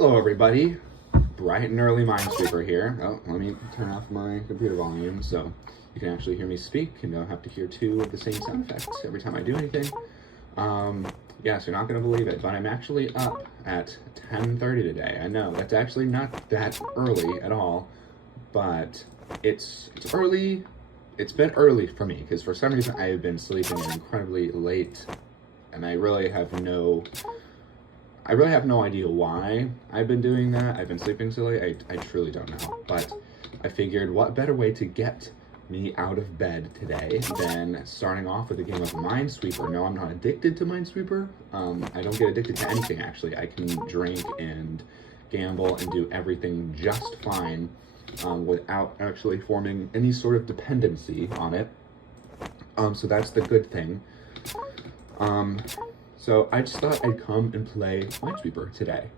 Hello everybody, bright and early Minesweeper here. Oh, let me turn off my computer volume so you can actually hear me speak and don't have to hear two of the same sound effects every time I do anything. Yes, you're not going to believe it, but I'm actually up at 10:30 today. I know, that's actually not that early at all, but it's early. It's been early for me because for some reason I have been sleeping in incredibly late, and I really have no idea why I've been doing that. I've been sleeping so late. I truly don't know. But I figured what better way to get me out of bed today than starting off with a game of Minesweeper. No, I'm not addicted to Minesweeper. I don't get addicted to anything, actually. I can drink and gamble and do everything just fine without actually forming any sort of dependency on it. So that's the good thing. So I just thought I'd come and play Minesweeper today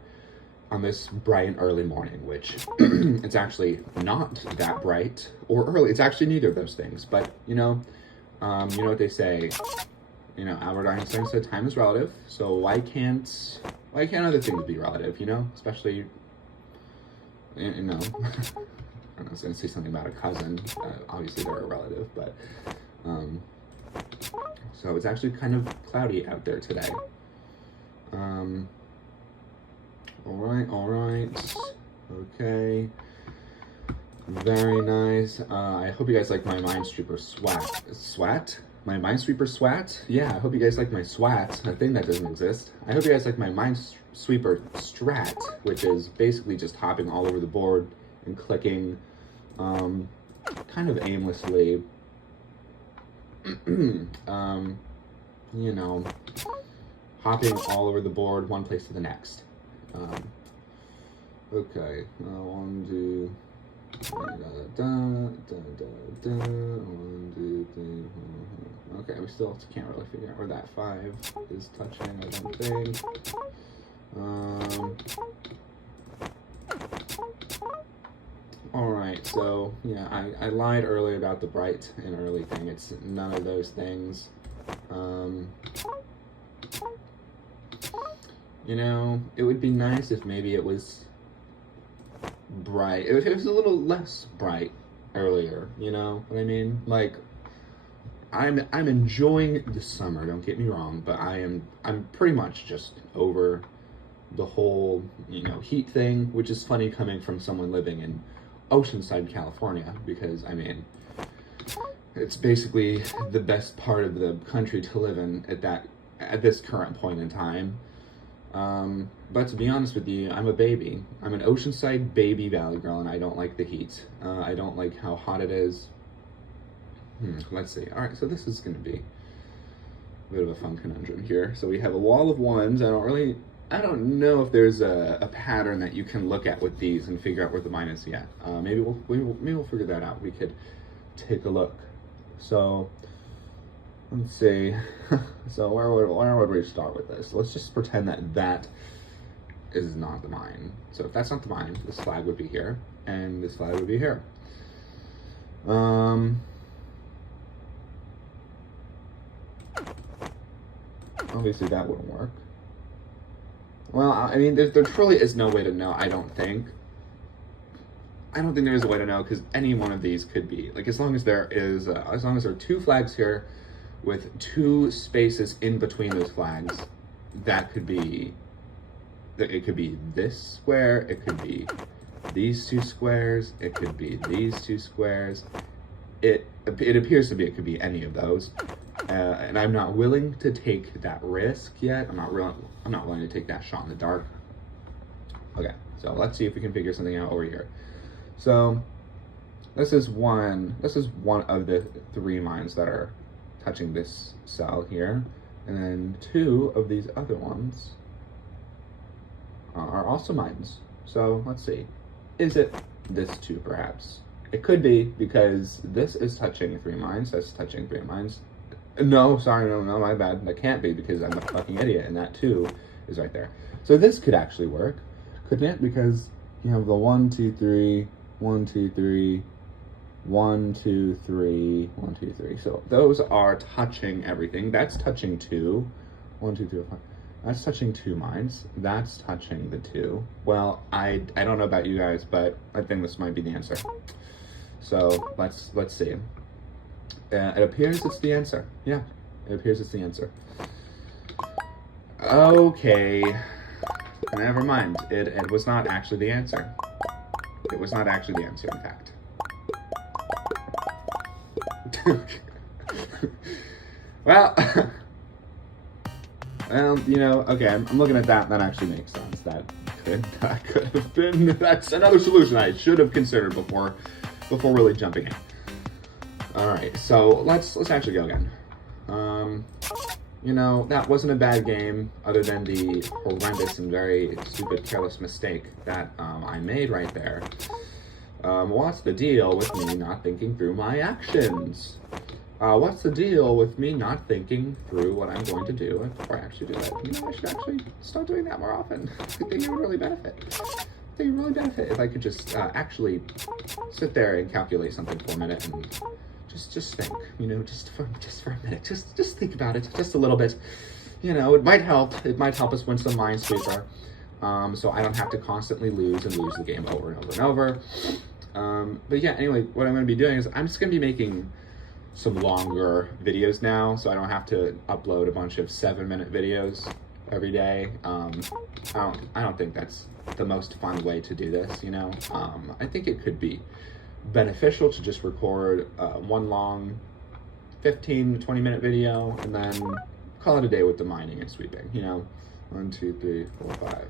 on this bright and early morning, which it's actually not that bright or early. It's actually neither of those things. But you know what they say. You know, Albert Einstein said time is relative. So why can't other things be relative? You know, especially you know. I was going to say something about a cousin. Obviously, they're a relative, but. So it's actually kind of cloudy out there today. All right. Okay. Very nice. I hope you guys like my Minesweeper swat. My Minesweeper swat? Yeah, I hope you guys like my swat, a thing that doesn't exist. I hope you guys like my Minesweeper strat, which is basically just hopping all over the board and clicking kind of aimlessly. You know, hopping all over the board, one place to the next. Okay, 1, 2, 1, 2, 3. Okay, we still can't really figure out where that 5 is touching, I don't think. Alright, so, yeah, I lied earlier about the bright and early thing. It's none of those things. You know, it would be nice if maybe it was bright. If it was a little less bright earlier, you know what I mean? Like, I'm enjoying the summer, don't get me wrong, but I'm pretty much just over the whole, you know, heat thing, which is funny coming from someone living in Oceanside, California, because I mean, it's basically the best part of the country to live in at this current point in time. But to be honest with you, I'm a baby. I'm an Oceanside baby valley girl, and I don't like the heat. I don't like how hot it is. Let's see. All right, so this is going to be a bit of a fun conundrum here. So we have a wall of ones. I don't know if there's a pattern that you can look at with these and figure out where the mine is yet. Maybe we'll figure that out. We could take a look. So let's see. So where would we start with this? Let's just pretend that is not the mine. So if that's not the mine, this flag would be here, and this flag would be here. Obviously that wouldn't work. Well, I mean, there truly is no way to know, I don't think. I don't think there is a way to know, because any one of these could be. Like, as long as there are 2 flags here with 2 spaces in between those flags, that could be, it could be this square, it could be these 2 squares, it could be these 2 squares. It appears to be it could be any of those. And I'm not willing to take that risk yet. I'm not willing to take that shot in the dark. Okay, so let's see if we can figure something out over here. So this is one of the 3 mines that are touching this cell here, and then 2 of these other ones are also mines. So let's see, is it this 2 perhaps? It could be, because this is touching 3 mines, that's touching 3 mines. No, sorry, no, my bad. That can't be, because I'm a fucking idiot, and that 2 is right there. So this could actually work, couldn't it? Because you have the 1, 2, 3, 1, 2, 3, 1, 2, 3, 1, 2, 3. So those are touching everything. That's touching 2. 1, 2, 3, 4. That's touching 2 mines. That's touching the 2. Well, I don't know about you guys, but I think this might be the answer. So let's see. It appears it's the answer. Yeah, it appears it's the answer. Okay, never mind. It was not actually the answer. It was not actually the answer, in fact. Well, you know, okay, I'm looking at that. That actually makes sense. That could have been. That's another solution I should have considered before really jumping in. All right, so let's actually go again. You know, that wasn't a bad game, other than the horrendous and very stupid, careless mistake that I made right there. What's the deal with me not thinking through my actions? What's the deal with me not thinking through what I'm going to do before I actually do it? You know, I should actually start doing that more often. I think it would really benefit. I think it would really benefit if I could just actually sit there and calculate something for a minute and just think, you know, just for a minute, just think about it, just a little bit. You know, it might help. It might help us win some Minesweeper, so I don't have to constantly lose the game over and over and over. But yeah, anyway, what I'm going to be doing is I'm just going to be making some longer videos now, so I don't have to upload a bunch of 7-minute videos every day. I don't think that's the most fun way to do this, you know. I think it could be beneficial to just record one long 15 to 20 minute video and then call it a day with the mining and sweeping, you know. 1 2 3 4 5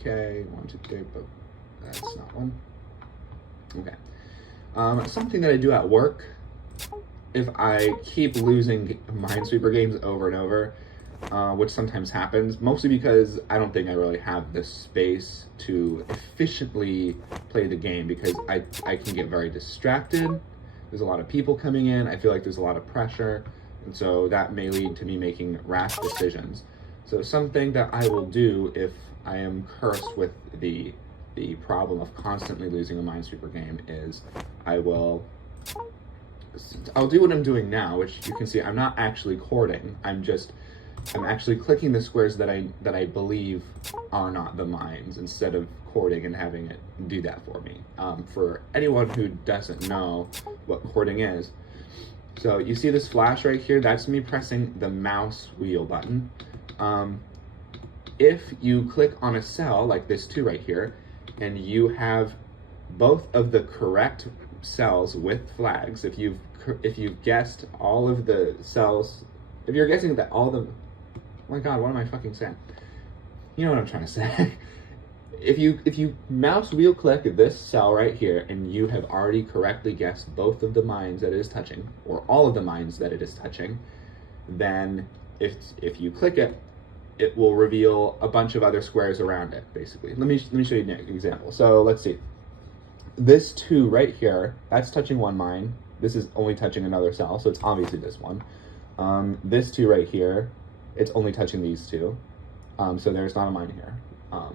okay, 1 2 3, but that's not one. Okay. Something that I do at work, if I keep losing Minesweeper games over and over, which sometimes happens, mostly because I don't think I really have the space to efficiently play the game, because I can get very distracted. There's a lot of people coming in. I feel like there's a lot of pressure, and so that may lead to me making rash decisions. So something that I will do if I am cursed with the problem of constantly losing a Minesweeper game is I'll do what I'm doing now, which you can see I'm not actually cording. I'm actually clicking the squares that I believe are not the mines, instead of cording and having it do that for me. For anyone who doesn't know what cording is, so you see this flash right here, that's me pressing the mouse wheel button. If you click on a cell like this 2 right here, and you have both of the correct cells with flags, if you've guessed all of the cells, if you're guessing that all the, oh my god, what am I fucking saying? You know what I'm trying to say. If you mouse wheel click this cell right here and you have already correctly guessed both of the mines that it is touching, or all of the mines that it is touching, then if you click it, it will reveal a bunch of other squares around it, basically. Let me show you an example. So let's see. This 2 right here, that's touching one mine. This is only touching another cell, so it's obviously this one. This 2 right here, it's only touching these 2. So there's not a mine here.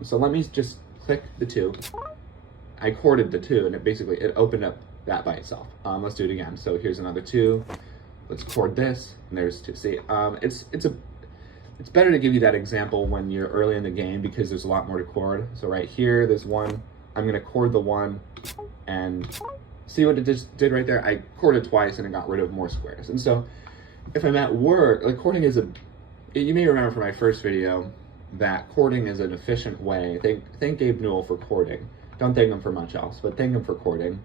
So let me just click the 2. I corded the 2, and it opened up that by itself. Let's do it again. So here's another 2. Let's cord this, and there's 2. See, it's better to give you that example when you're early in the game, because there's a lot more to cord. So right here, there's 1. I'm gonna cord the 1, and see what it just did right there? I corded twice, and it got rid of more squares. And so if I'm at work, like, cording is you may remember from my first video that cording is an efficient way. Thank Gabe Newell for cording. Don't thank him for much else, but thank him for cording.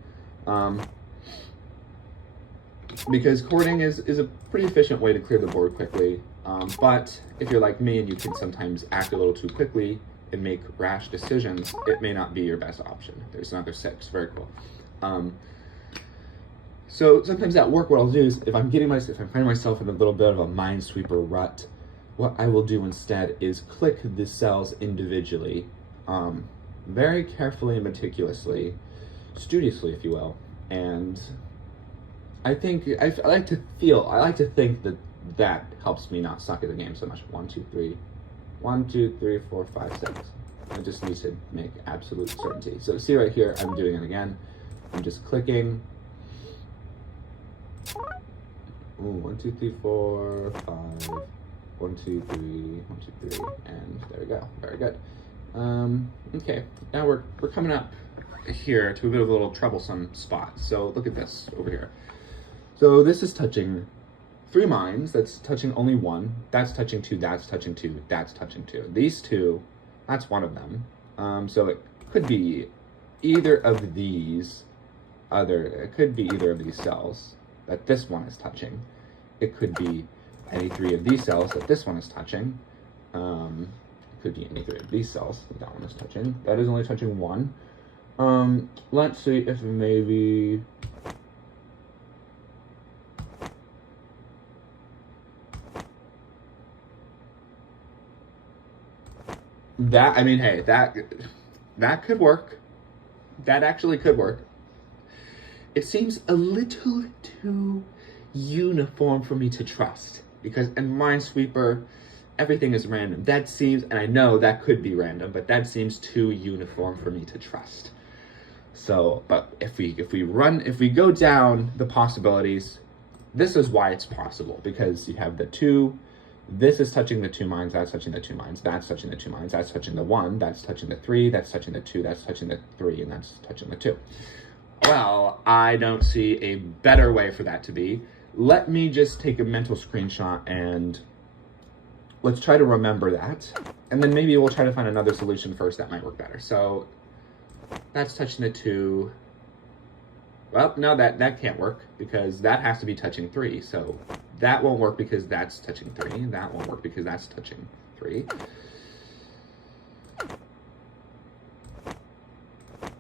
Because cording is a pretty efficient way to clear the board quickly. But if you're like me and you can sometimes act a little too quickly and make rash decisions, it may not be your best option. There's another 6, very cool. So sometimes at work, what I'll do is if I'm finding myself in a little bit of a Minesweeper rut, what I will do instead is click the cells individually, very carefully and meticulously, studiously, if you will. And I like to think that helps me not suck at the game so much. 1 2 3, 1 2 3 4 5 6. I just need to make absolute certainty. So see right here, I'm doing it again. I'm just clicking. Ooh, 1 2 3 4 5. 1, 2, 3, 1, 2, 3, and there we go. Very good. Okay, now we're coming up here to a bit of a little troublesome spot. So look at this over here. So this is touching 3 mines. That's touching only 1. That's touching 2. That's touching 2. That's touching 2. These 2, that's one of them. So it could be either of these it could be either of these cells that this one is touching. It could be any 3 of these cells that this one is touching. It could be any 3 of these cells that one is touching. That is only touching 1. Let's see if maybe that, I mean, hey, that could work. That actually could work. It seems a little too uniform for me to trust, because in Minesweeper, everything is random. That seems, and I know that could be random, but that seems too uniform for me to trust. So, but if we go down the possibilities, this is why it's possible, because you have the 2. This is touching the 2 mines, that's touching the 2 mines, that's touching the 2 mines, that's touching the 1, that's touching the 3, that's touching the 2, that's touching the 3, and that's touching the 2. Well, I don't see a better way for that to be. Let me just take a mental screenshot and let's try to remember that. And then maybe we'll try to find another solution first that might work better. So that's touching the 2. Well, no, that can't work because that has to be touching 3. So that won't work because that's touching 3. That won't work because that's touching 3.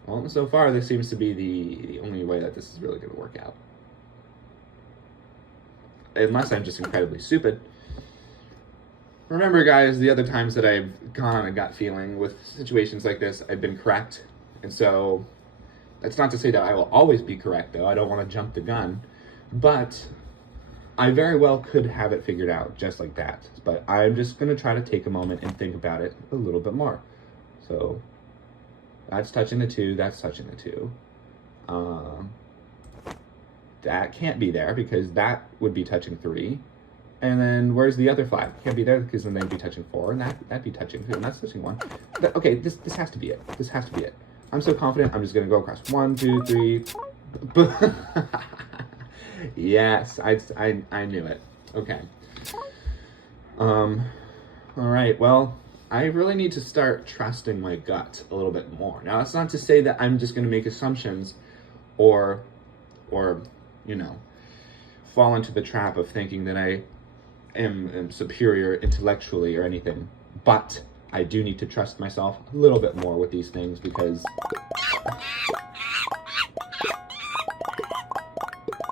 Well, so far this seems to be the only way that this is really going to work out. Unless I'm just incredibly stupid. Remember, guys, the other times that I've gone on a gut feeling with situations like this, I've been correct. And so that's not to say that I will always be correct, though. I don't want to jump the gun. But I very well could have it figured out just like that. But I'm just going to try to take a moment and think about it a little bit more. So that's touching the 2. That's touching the 2. That can't be there because that would be touching 3. And then where's the other 5? Can't be there because then they'd be touching 4, and that'd be touching 2, and that's touching 1. Okay, this has to be it. This has to be it. I'm so confident. I'm just gonna go across 1, 2, 3. Yes, I knew it. Okay. All right. Well, I really need to start trusting my gut a little bit more. Now, that's not to say that I'm just gonna make assumptions, or you know, fall into the trap of thinking that I am superior intellectually or anything. But I do need to trust myself a little bit more with these things because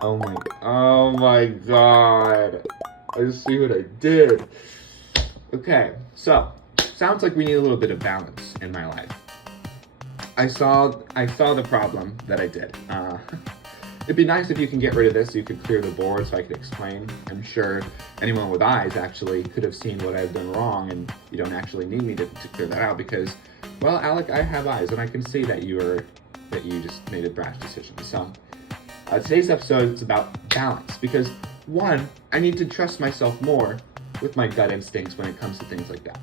oh my god. I just see what I did. Okay, so sounds like we need a little bit of balance in my life. I saw the problem that I did. It'd be nice if you can get rid of this so you could clear the board so I could explain. I'm sure anyone with eyes actually could have seen what I've done wrong, and you don't actually need me to clear that out because, well, Alec, I have eyes and I can see that you just made a brash decision. So today's episode is about balance because, one, I need to trust myself more with my gut instincts when it comes to things like that.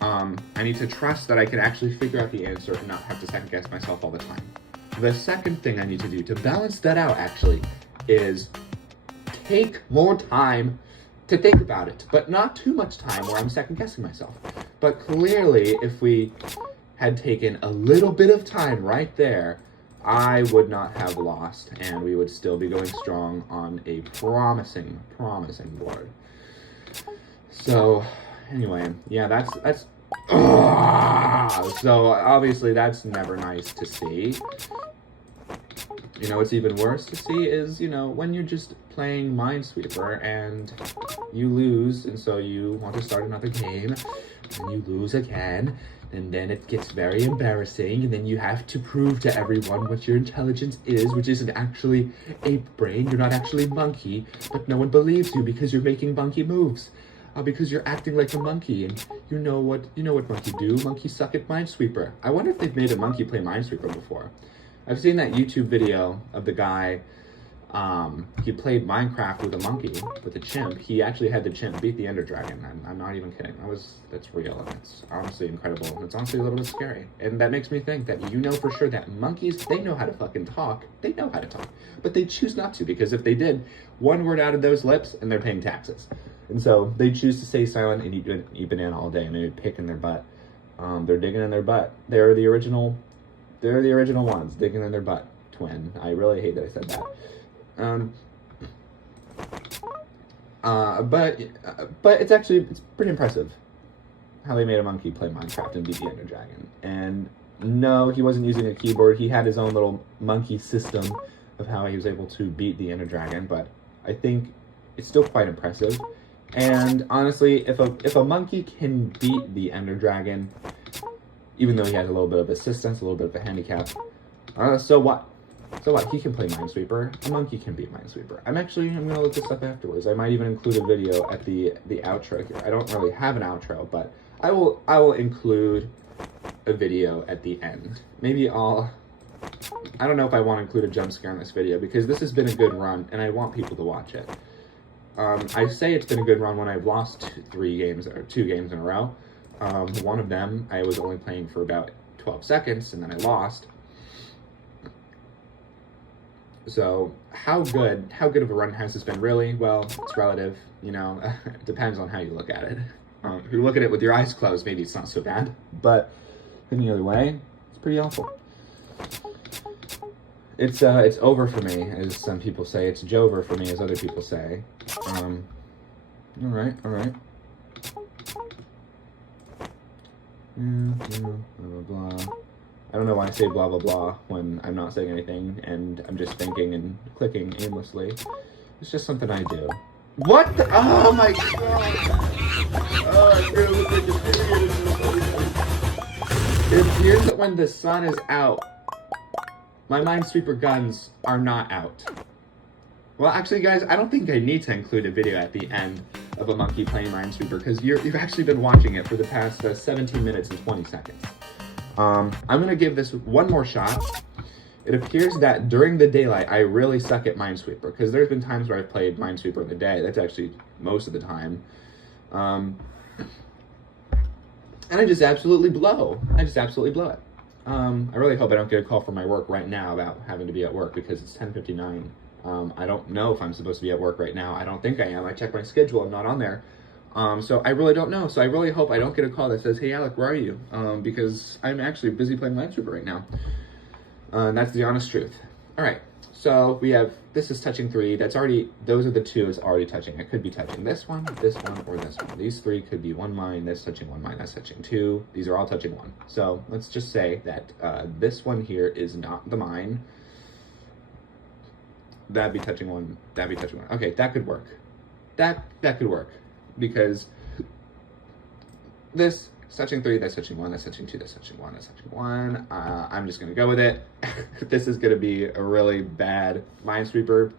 I need to trust that I can actually figure out the answer and not have to second guess myself all the time. The second thing I need to do to balance that out, actually, is take more time to think about it, but not too much time where I'm second guessing myself. But clearly, if we had taken a little bit of time right there, I would not have lost, and we would still be going strong on a promising board. So, anyway, yeah, that's so obviously that's never nice to see. You know, what's even worse to see is, you know, when you're just playing Minesweeper and you lose, and so you want to start another game, and you lose again, and then it gets very embarrassing, and then you have to prove to everyone what your intelligence is, which isn't actually ape brain, you're not actually monkey, but no one believes you because you're making monkey moves. Because you're acting like a monkey, and you know what monkey do. Monkeys suck at Minesweeper. I wonder if they've made a monkey play Minesweeper before. I've seen that YouTube video of the guy he played Minecraft with a monkey, with a chimp. He actually had the chimp beat the Ender Dragon. I'm not even kidding. That's real, and it's honestly incredible. And it's honestly a little bit scary. And that makes me think that you know for sure that monkeys, they know how to fucking talk. They know how to talk. But they choose not to, because if they did, one word out of those lips, and they're paying taxes. And so they choose to stay silent and eat banana all day, and maybe pick in their butt. They're digging in their butt. They're the original ones, digging in their butt. Twin. I really hate that I said that. But it's pretty impressive how they made a monkey play Minecraft and beat the Ender Dragon. And no, he wasn't using a keyboard. He had his own little monkey system of how he was able to beat the Ender Dragon. But I think it's still quite impressive. And honestly, if a monkey can beat the Ender Dragon, even though he has a little bit of assistance, a little bit of a handicap, so what? So what? He can play Minesweeper. A monkey can beat Minesweeper. I'm gonna look this up afterwards. I might even include a video at the outro here. I don't really have an outro, but I will include a video at the end. Maybe I don't know if I want to include a jump scare in this video, because this has been a good run and I want people to watch it. I say it's been a good run when I've lost 2 games in a row. One of them I was only playing for about 12 seconds and then I lost. So how good of a run has this been really? Well, it's relative, you know. It depends on how you look at it. If you look at it with your eyes closed, maybe it's not so bad, but any other way, it's pretty awful. It's over for me, as some people say. It's Jover for me, as other people say. All right. Blah, blah, blah. I don't know why I say blah, blah, blah when I'm not saying anything and I'm just thinking and clicking aimlessly. It's just something I do. What the? Oh my god! Oh, I feel like an idiot. It appears that when the sun is out, my Minesweeper guns are not out. Well, actually, guys, I don't think I need to include a video at the end of a monkey playing Minesweeper, because you've actually been watching it for the past 17 minutes and 20 seconds. I'm going to give this one more shot. It appears that during the daylight, I really suck at Minesweeper, because there's been times where I've played Minesweeper in the day. That's actually most of the time. And I just absolutely blow. It. I really hope I don't get a call from my work right now about having to be at work, because it's 10:59. I don't know if I'm supposed to be at work right now. I don't think I am. I checked my schedule. I'm not on there. So I really don't know. So I really hope I don't get a call that says, "Hey, Alec, where are you?" Because I'm actually busy playing Minesweeper right now. And that's the honest truth. All right. So we have, this is touching 3. Those are the 2 it's already touching. I could be touching this one, or this one. These 3 could be 1 mine, that's touching 1 mine, that's touching 2. These are all touching 1. So let's just say that this one here is not the mine. That'd be touching 1, that'd be touching 1. Okay, that could work. That could work. Because this is touching 3, that's touching 1, that's touching 2, that's touching 1, that's touching 1. I'm just going to go with it. This is going to be a really bad Minesweeper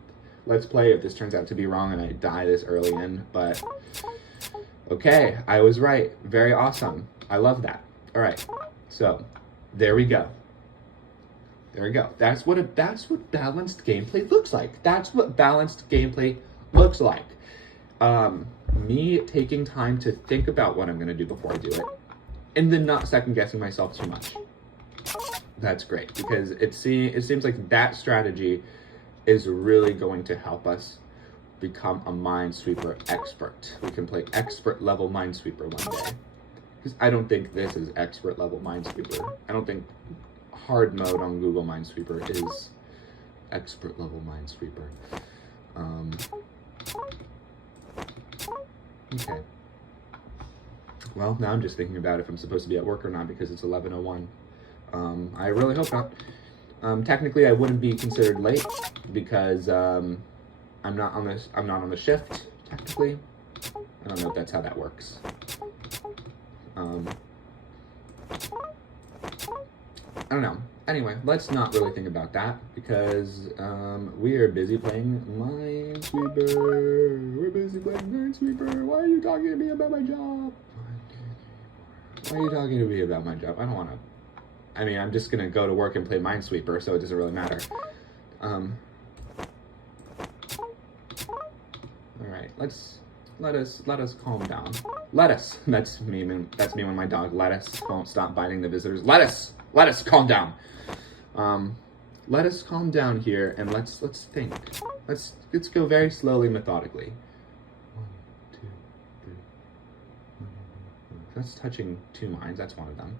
Let's Play if this turns out to be wrong and I die this early in. But, okay, I was right. Very awesome. I love that. All right, so there we go. There we go. That's what balanced gameplay looks like. That's what balanced gameplay looks like. Me taking time to think about what I'm going to do before I do it, and then not second-guessing myself too much. That's great, because it seems like that strategy is really going to help us become a Minesweeper expert. We can play expert-level Minesweeper one day. Because I don't think this is expert-level Minesweeper. I don't think hard mode on Google Minesweeper is expert-level Minesweeper. Okay. Well, now I'm just thinking about if I'm supposed to be at work or not, because it's 11:01. I really hope not. Technically, I wouldn't be considered late because I'm not on the shift. Technically, I don't know if that's how that works. I don't know. Anyway, let's not really think about that, because we are busy playing Minesweeper. We're busy playing Minesweeper. Why are you talking to me about my job? Why are you talking to me about my job? I don't want to. I mean, I'm just going to go to work and play Minesweeper, so it doesn't really matter. let us calm down. Lettuce. That's me when my dog Lettuce won't stop biting the visitors. Lettuce, calm down. Let us calm down here and let's think. Let's go very slowly, methodically. 1, 2, 3. That's touching 2 minds. That's one of them.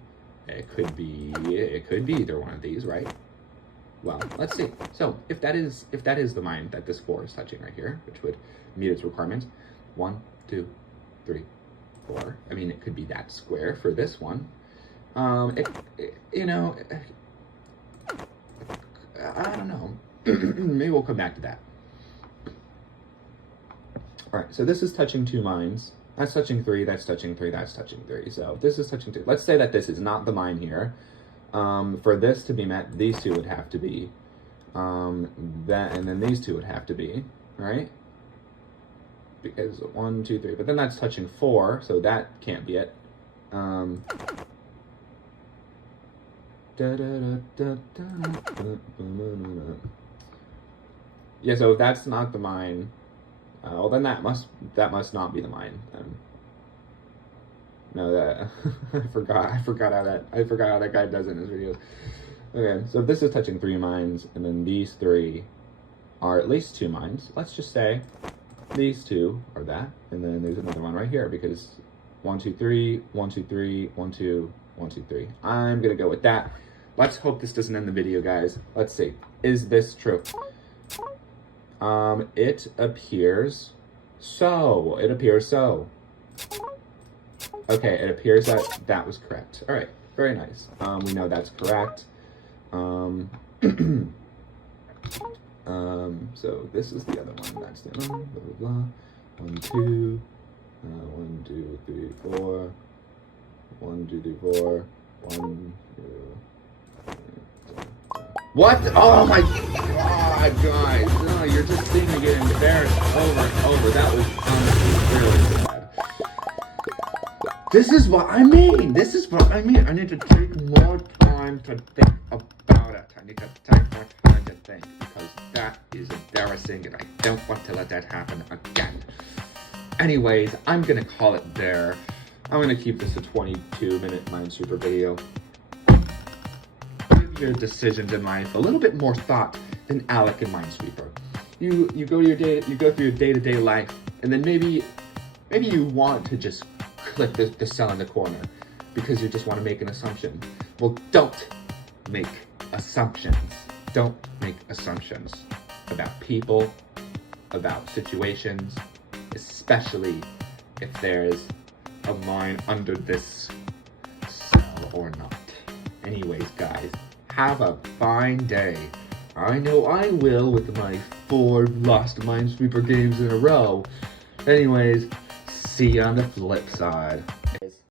It could be either one of these, right? Well, let's see. So if that is the mind that this 4 is touching right here, which would meet its requirements, 1, 2, 3, 4. I mean, it could be that square for this one. You know, I don't know. Maybe we'll come back to that. All right. So this is touching 2 minds. That's touching 3. That's touching 3. That's touching 3. So this is touching 2. Let's say that this is not the mind here. For this to be met, these 2 would have to be that, and then these 2 would have to be, right? Because 1, 2, 3. But then that's touching 4, so that can't be it. Yeah, so if that's not the mine, well then that must not be the mine. No, that I forgot how that guy does it in his videos. Okay, so if this is touching 3 mines, and then these 3 are at least 2 mines, let's just say these 2 are that, and then there's another one right here because 1, 2, 3, 1, 2, 3, 1, 2, 1, 2, 3. I'm gonna go with that. Let's hope this doesn't end the video, guys. Let's see. Is this true? It appears so. It appears so. Okay, it appears that was correct. All right, very nice. We know that's correct. So this is the other one. That's the other one. Blah blah blah. 1, 2, 1, 2, 3, 4. 1, 2, 3, 4. 1, 2. What? Oh my God, guys! No, you're just seeing me get embarrassed over and over. That was really bad. This is what I mean. This is what I mean. I need to take more time to think about it. I need to take more time to think because that is embarrassing, and I don't want to let that happen again. Anyways, I'm gonna call it there. I'm gonna keep this a 22-minute Minesweeper video. Your decisions in life a little bit more thought than Alec and Minesweeper. You go through your day-to-day life, and then maybe you want to just click the cell in the corner because you just want to make an assumption. Well, don't make assumptions. Don't make assumptions about people, about situations, especially if there's a mine under this cell or not. Anyways, guys, have a fine day. I know I will with my 4 lost Minesweeper games in a row. Anyways, see you on the flip side.